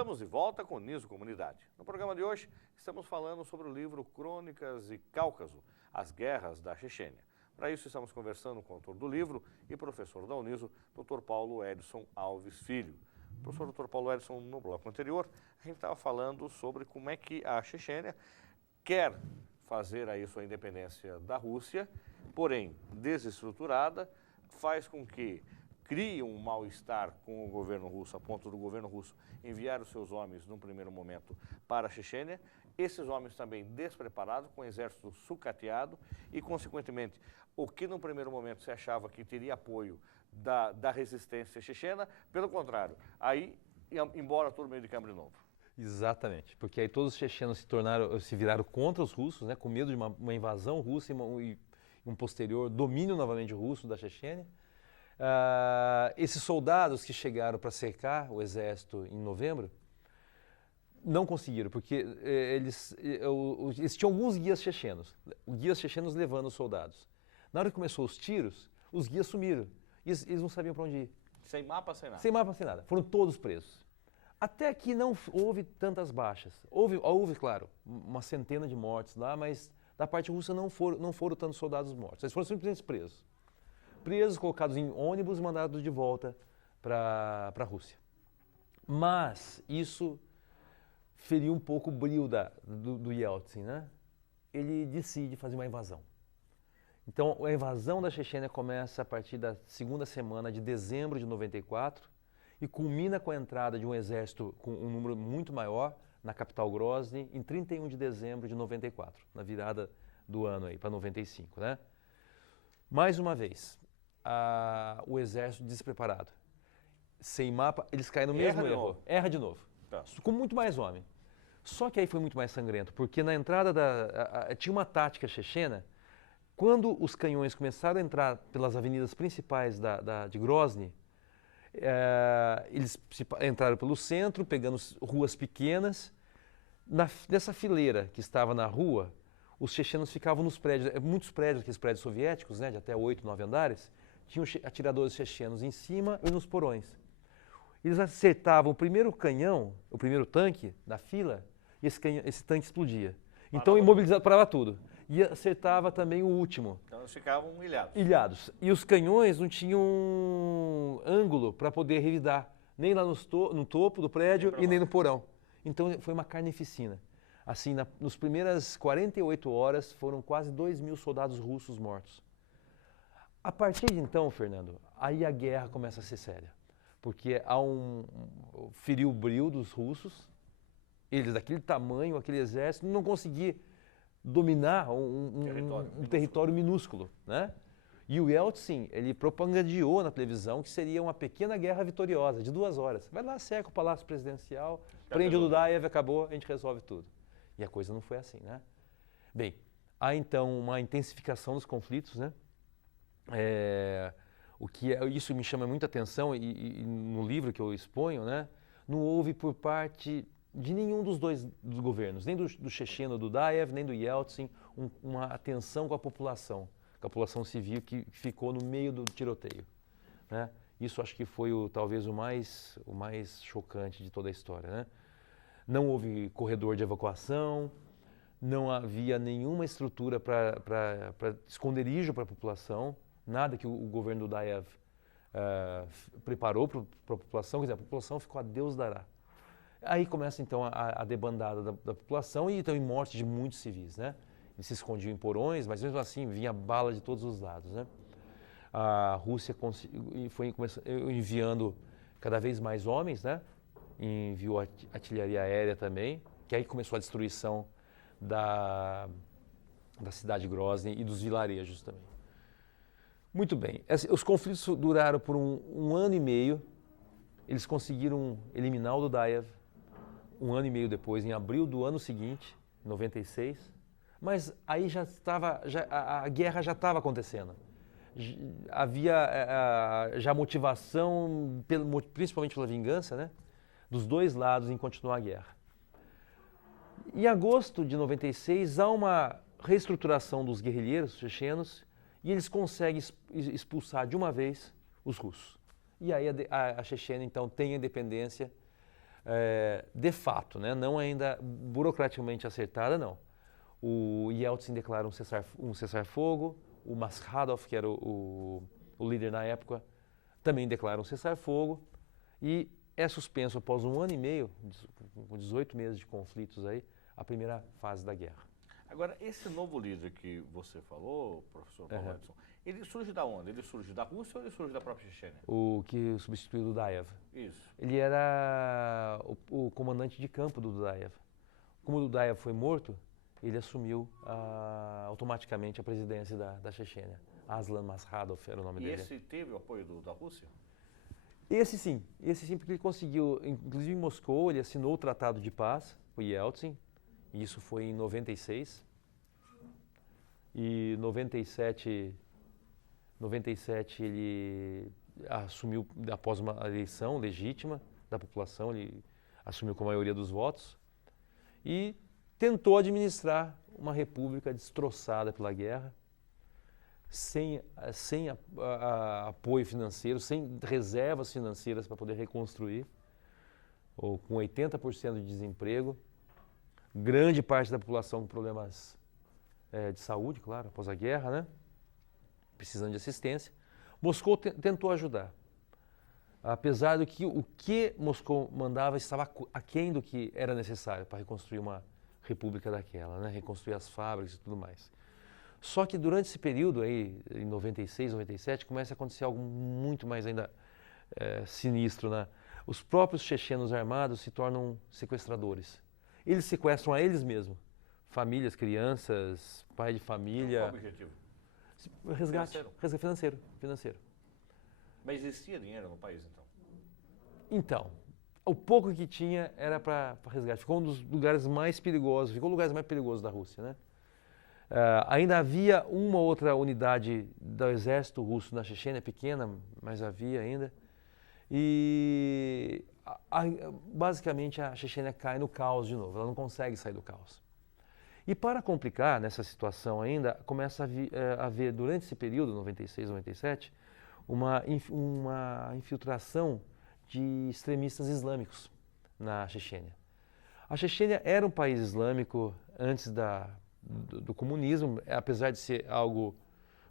Estamos de volta com o Niso Comunidade. No programa de hoje, estamos falando sobre o livro Crônicas e Cáucaso, As Guerras da Chechênia. Para isso, estamos conversando com o autor do livro e professor da Uniso, Dr. Paulo Edson Alves Filho. Professor Dr. Paulo Edson, no bloco anterior, a gente estava falando sobre como é que a Chechênia quer fazer aí sua independência da Rússia, porém desestruturada, faz com que cria um mal-estar com o governo russo, a ponto do governo russo enviar os seus homens, num primeiro momento, para a Chechênia. Esses homens também despreparados, com o exército sucateado e, consequentemente, o que num primeiro momento se achava que teria apoio da resistência chechena, pelo contrário, aí embora todo meio de câmbio novo. Exatamente, porque aí todos os chechenos se viraram contra os russos, né, com medo de uma invasão russa e um posterior domínio novamente russo da Chechênia. Esses soldados que chegaram para cercar o exército em novembro não conseguiram, porque eles tinham alguns guias chechenos levando os soldados. Na hora que começou os tiros, os guias sumiram e eles não sabiam para onde ir. Sem mapa, sem nada. Sem mapa, sem nada. Foram todos presos. Até que não houve tantas baixas. Houve, claro, uma centena de mortes lá, mas da parte russa não foram tantos soldados mortos. Eles foram simplesmente presos. Presos, colocados em ônibus e mandados de volta para a Rússia. Mas isso feriu um pouco o brio do Yeltsin, né? Ele decide fazer uma invasão. Então, a invasão da Chechênia começa a partir da segunda semana de dezembro de 94 e culmina com a entrada de um exército com um número muito maior na capital Grozny em 31 de dezembro de 94, na virada do ano aí para 95, né? Mais uma vez, o exército despreparado, sem mapa, eles caem no mesmo erro. Erra de novo. Tá. Com muito mais homem. Só que aí foi muito mais sangrento, porque na entrada tinha uma tática chechena. Quando os canhões começaram a entrar pelas avenidas principais de Grozny, eles entraram pelo centro, pegando ruas pequenas. Nessa fileira que estava na rua, os chechenos ficavam nos prédios, muitos prédios, aqueles prédios soviéticos, né, de até 8, 9 andares, tinham atiradores chechenos em cima e nos porões. Eles acertavam o primeiro canhão, o primeiro tanque da fila, e esse tanque explodia. Então, imobilizado, parava tudo. E acertava também o último. Então eles ficavam ilhados. Ilhados. E os canhões não tinham ângulo para poder revidar, nem lá no topo do prédio e nem no porão. Então foi uma carnificina. Assim, nas primeiras 48 horas foram quase 2.000 soldados russos mortos. A partir de então, Fernando, aí a guerra começa a ser séria. Porque feriu o brio dos russos, eles daquele tamanho, aquele exército, não conseguiam dominar um território minúsculo, né? E o Yeltsin, ele propagandeou na televisão que seria uma pequena guerra vitoriosa, de 2 horas. Vai lá, cerca o Palácio Presidencial, prende o Dudaev, acabou, a gente resolve tudo. E a coisa não foi assim, né? Bem, há então uma intensificação dos conflitos, né? Isso me chama muita atenção e no livro que eu exponho, né? Não houve por parte de nenhum dos governos, nem do checheno Dudaev, nem do Yeltsin, uma atenção com a população civil que ficou no meio do tiroteio, né? Isso acho que foi talvez o mais chocante de toda a história, né? Não houve corredor de evacuação, não havia nenhuma estrutura para esconderijo para a população, nada que o governo Dudaev preparou para a população, quer dizer, a população ficou a Deus dará. Aí começa então a debandada da população e também morte de muitos civis, né? Eles se escondiam em porões, mas mesmo assim vinha bala de todos os lados, né? A Rússia foi enviando cada vez mais homens, né? Enviou artilharia aérea também, que aí começou a destruição da cidade de Grozny e dos vilarejos também. Muito bem, os conflitos duraram por um ano e meio, eles conseguiram eliminar o Dudaev 1 ano e meio depois, em abril do ano seguinte, 96, mas aí a guerra já estava acontecendo. Havia já motivação, principalmente pela vingança, né, dos dois lados em continuar a guerra. Em agosto de 96, há uma reestruturação dos guerrilheiros chechenos e eles conseguem expulsar de uma vez os russos. E aí a Chechênia, então, tem a independência de fato, né, não ainda burocraticamente acertada, não. O Yeltsin declara um cessar-fogo, o Maskhadov, que era o líder na época, também declara um cessar-fogo e é suspenso após 1 ano e meio, com 18 meses de conflitos aí, a primeira fase da guerra. Agora, esse novo líder que você falou, professor Paulo Edson, ele surge da onde? Ele surge da Rússia ou ele surge da própria Chechênia? O que substituiu o Dudaev. Isso. Ele era o comandante de campo do Dudaev. Como o Dudaev foi morto, ele assumiu automaticamente a presidência da Chechênia. Aslan Maskhadov era o nome dele. E esse teve o apoio da Rússia? Esse sim, porque ele conseguiu, inclusive em Moscou, ele assinou o Tratado de Paz, o Yeltsin, e isso foi em 96. E em 97 ele assumiu, após uma eleição legítima da população, ele assumiu com a maioria dos votos e tentou administrar uma república destroçada pela guerra, sem apoio financeiro, sem reservas financeiras para poder reconstruir, ou com 80% de desemprego, grande parte da população com problemas de saúde, claro, após a guerra, né? Precisando de assistência. Moscou tentou ajudar, apesar do que o que Moscou mandava estava aquém do que era necessário para reconstruir uma república daquela, né? Reconstruir as fábricas e tudo mais. Só que durante esse período aí, em 96, 97, começa a acontecer algo muito mais ainda sinistro, né? Os próprios chechenos armados se tornam sequestradores. Eles sequestram a eles mesmos, famílias, crianças, pai de família. Qual o objetivo? Resgate financeiro. Mas existia dinheiro no país, então? Então, o pouco que tinha era para resgate. Ficou um dos lugares mais perigosos, ficou um dos lugares mais perigosos da Rússia, né? Ainda havia uma outra unidade do exército russo na Chechênia, pequena, mas havia ainda. E basicamente a Chechênia cai no caos de novo, ela não consegue sair do caos. E para complicar nessa situação ainda, começa a haver durante esse período, 96, 97, uma infiltração de extremistas islâmicos na Chechênia. A Chechênia era um país islâmico antes do comunismo, apesar de ser algo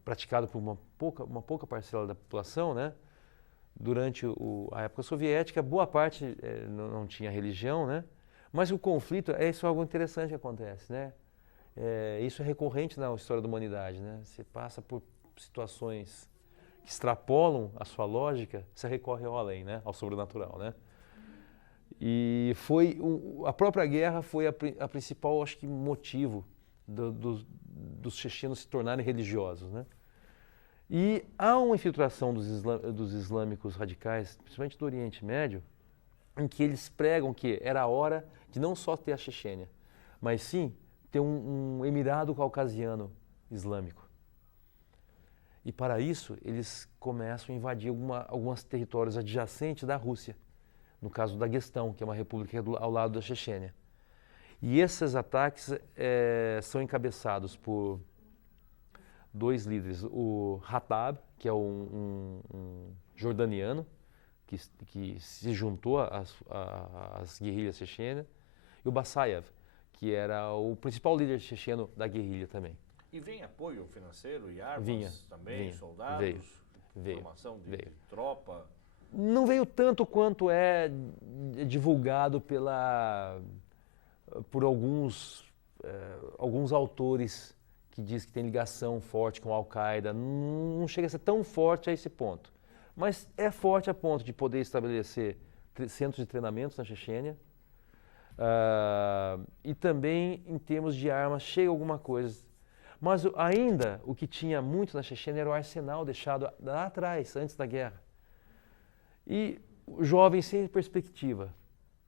praticado por uma pouca parcela da população, né? Durante a época soviética, boa parte não tinha religião, né? Mas o conflito, isso é algo interessante que acontece, né? Isso é recorrente na história da humanidade, né? Você passa por situações que extrapolam a sua lógica, você recorre ao além, né? Ao sobrenatural, né? E a própria guerra foi a principal, acho que, motivo dos chechenos se tornarem religiosos, né? E há uma infiltração dos islâmicos radicais, principalmente do Oriente Médio, em que eles pregam que era a hora de não só ter a Chechênia, mas sim ter um Emirado Caucasiano Islâmico. E para isso, eles começam a invadir alguns territórios adjacentes da Rússia, no caso da Daguestão, que é uma república ao lado da Chechênia. E esses ataques são encabeçados por dois líderes, o Hatab, que é um jordaniano, que se juntou às guerrilhas chechênias, e o Basayev, que era o principal líder checheno da guerrilha também. E vem apoio financeiro e armas também, soldados, formação de tropa? Não veio tanto quanto é divulgado por alguns autores que diz que tem ligação forte com a Al-Qaeda. Não chega a ser tão forte a esse ponto. Mas é forte a ponto de poder estabelecer centros de treinamentos na Chechênia. E também, em termos de armas, chega alguma coisa. Mas ainda o que tinha muito na Chechênia era o arsenal deixado lá atrás, antes da guerra. E jovens sem perspectiva,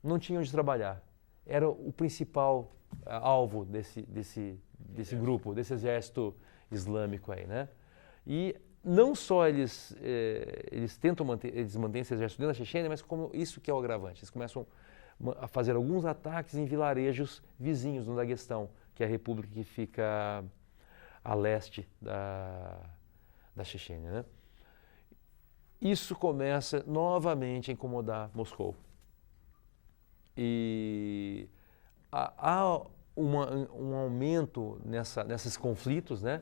não tinham onde trabalhar. Era o principal alvo desse grupo, desse exército islâmico aí, né? E não só eles mantêm esse exército dentro da Chechênia, mas como isso que é o agravante. Eles começam a fazer alguns ataques em vilarejos vizinhos no Daguestão, que é a república que fica a leste da Chechênia, né? Isso começa novamente a incomodar Moscou. E há um aumento nesses conflitos, né?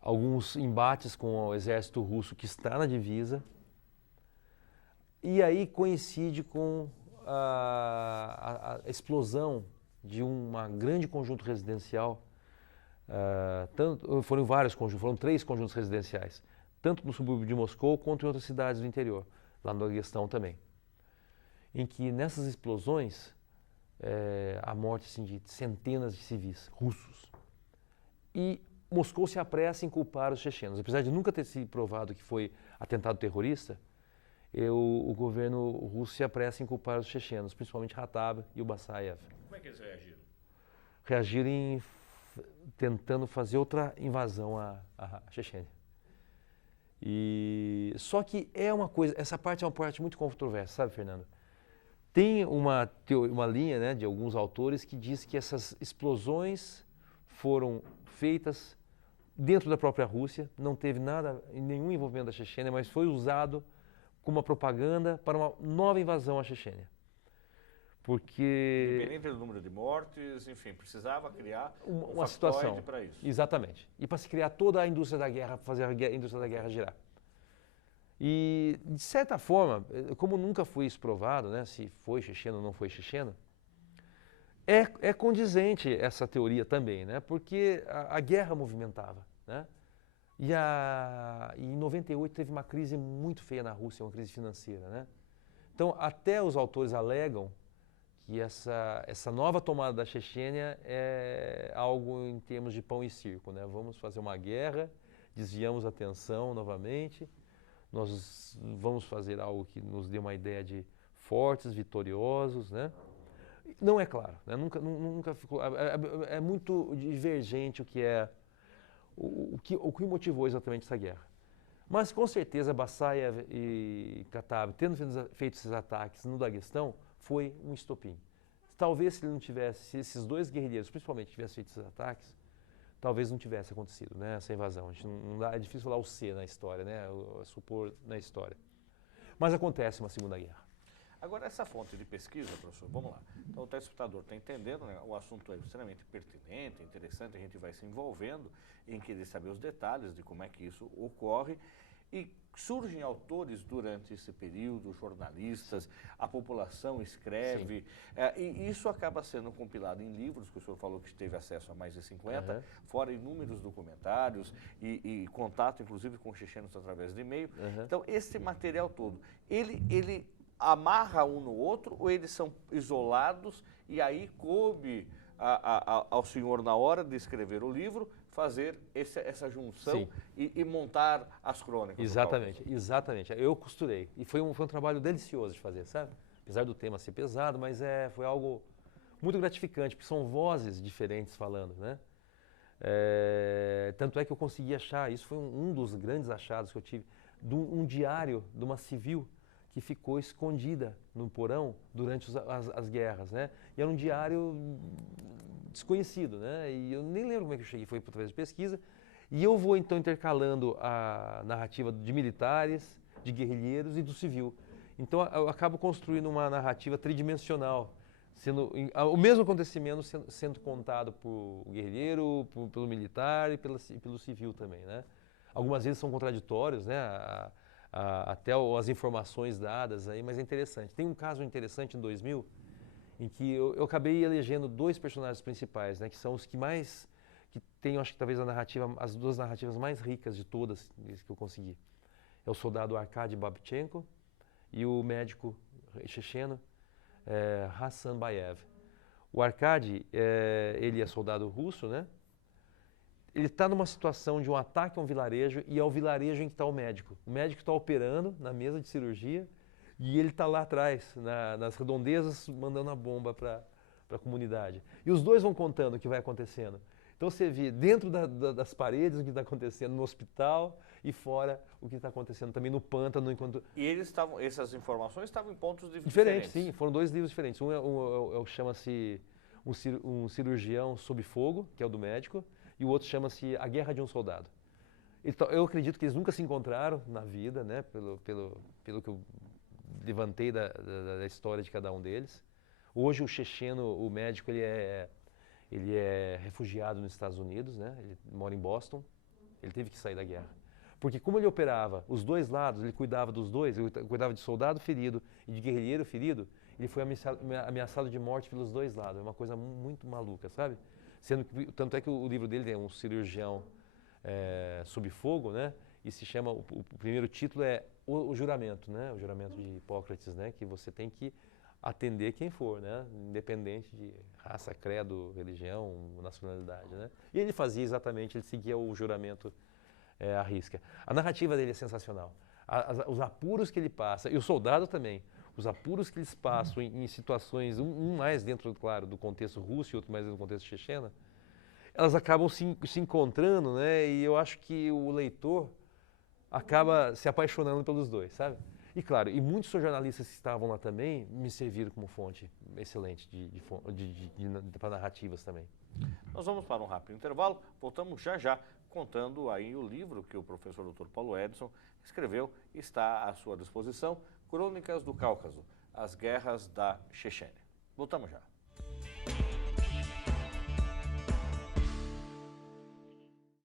Alguns embates com o exército russo que está na divisa. E aí coincide com a explosão de um grande conjunto residencial. Foram vários conjuntos, foram 3 conjuntos residenciais, tanto no subúrbio de Moscou quanto em outras cidades do interior, lá no Daguestão também. Em que nessas explosões, a morte assim, de centenas de civis russos. E Moscou se apressa em culpar os chechenos. Apesar de nunca ter sido provado que foi atentado terrorista, o governo russo se apressa em culpar os chechenos, principalmente Ratab e o Basayev. Como é que eles reagiram? Reagiram tentando fazer outra invasão à Chechênia. Só que essa parte é uma parte muito controversa, sabe, Fernando? Tem uma linha, né, de alguns autores que diz que essas explosões foram feitas dentro da própria Rússia, não teve nenhum envolvimento da Chechênia, mas foi usado como uma propaganda para uma nova invasão à Chechênia. Porque... Independente do número de mortes, enfim, precisava criar uma situação para isso. Exatamente. E para se criar toda a indústria da guerra, fazer a indústria da guerra girar. E, de certa forma, como nunca foi isso provado, né, se foi checheno ou não foi checheno, é condizente essa teoria também, né, porque a guerra movimentava, né? E em 98 teve uma crise muito feia na Rússia, uma crise financeira, né? Então, até os autores alegam que essa nova tomada da Chechênia é algo em termos de pão e circo, né? Vamos fazer uma guerra, desviamos a atenção novamente, nós vamos fazer algo que nos dê uma ideia de fortes, vitoriosos, né? Não é claro, né? Nunca ficou... É muito divergente o que motivou exatamente essa guerra. Mas, com certeza, Basayev e Kataib, tendo feito esses ataques no Daguestão, foi um estopim. Talvez se esses 2 guerrilheiros, principalmente, tivessem feito esses ataques, talvez não tivesse acontecido, né, essa invasão. A gente é difícil falar o C na história, né, supor na história. Mas acontece uma Segunda Guerra. Agora, essa fonte de pesquisa, professor, vamos lá. Então, o telespectador está entendendo, né? O assunto é extremamente pertinente, interessante, a gente vai se envolvendo em querer saber os detalhes de como é que isso ocorre. E surgem autores durante esse período, jornalistas, a população escreve, e isso acaba sendo compilado em livros, que o senhor falou que teve acesso a mais de 50, fora inúmeros documentários e contato, inclusive, com chechenos através de e-mail. Então, esse material todo, ele amarra um no outro ou eles são isolados e aí coube ao senhor, na hora de escrever o livro, fazer essa junção e montar as crônicas? Exatamente. Eu costurei. E foi um trabalho delicioso de fazer, sabe? Apesar do tema ser pesado, mas foi algo muito gratificante, porque são vozes diferentes falando, né? Tanto é que eu consegui achar, isso foi um dos grandes achados que eu tive, de um diário de uma civil que ficou escondida no porão durante as guerras, né? E era um diário desconhecido, né? E eu nem lembro como é que eu cheguei, foi através de pesquisa. E eu vou então intercalando a narrativa de militares, de guerrilheiros e do civil. Então eu acabo construindo uma narrativa tridimensional, o mesmo acontecimento sendo contado por guerrilheiro, pelo militar e pelo civil também, né? Algumas vezes são contraditórios, né? Até as informações dadas aí, mas é interessante. Tem um caso interessante em 2000, em que eu acabei elegendo 2 personagens principais, né, que são os que têm, acho que talvez as 2 narrativas mais ricas de todas que eu consegui. É o soldado Arkady Babchenko e o médico checheno Hassan Bayev. O Arkady, ele é soldado russo, né? Ele está numa situação de um ataque a um vilarejo e é o vilarejo em que está o médico. O médico está operando na mesa de cirurgia e ele está lá atrás, nas redondezas, mandando a bomba para a comunidade. E os 2 vão contando o que vai acontecendo. Então você vê dentro das paredes o que está acontecendo no hospital e fora o que está acontecendo também no pântano. E essas informações estavam em pontos diferentes. Sim, foram 2 livros diferentes. Chama-se Um Cirurgião Sob Fogo, que é o do médico, e o outro chama-se A Guerra de um Soldado. Então, eu acredito que eles nunca se encontraram na vida, né, pelo que eu levantei da história de cada um deles. Hoje o checheno, o médico, ele é refugiado nos Estados Unidos, né? Ele mora em Boston. Ele teve que sair da guerra. Porque como ele operava os dois lados, ele cuidava dos dois, ele cuidava de soldado ferido e de guerrilheiro ferido, ele foi ameaçado de morte pelos dois lados. É uma coisa muito maluca, sabe? Sendo que, tanto é que o livro dele é um cirurgião sob fogo, né? E se chama, o primeiro título é o Juramento, né? O Juramento de Hipócrates, né? Que você tem que atender quem for, né? Independente de raça, credo, religião, nacionalidade, né? E ele fazia exatamente, ele seguia o juramento à risca. A narrativa dele é sensacional. Os apuros que ele passa, e o soldado também, os apuros que eles passam em situações, um mais dentro, claro, do contexto russo e outro mais dentro do contexto checheno, elas acabam se encontrando, né? E eu acho que o leitor acaba se apaixonando pelos dois, sabe? E claro, e muitos jornalistas que estavam lá também me serviram como fonte excelente para narrativas também. Nós vamos para um rápido intervalo, voltamos já já contando aí o livro que o professor Dr. Paulo Edson escreveu, está à sua disposição, Crônicas do Cáucaso, as guerras da Chechênia. Voltamos já.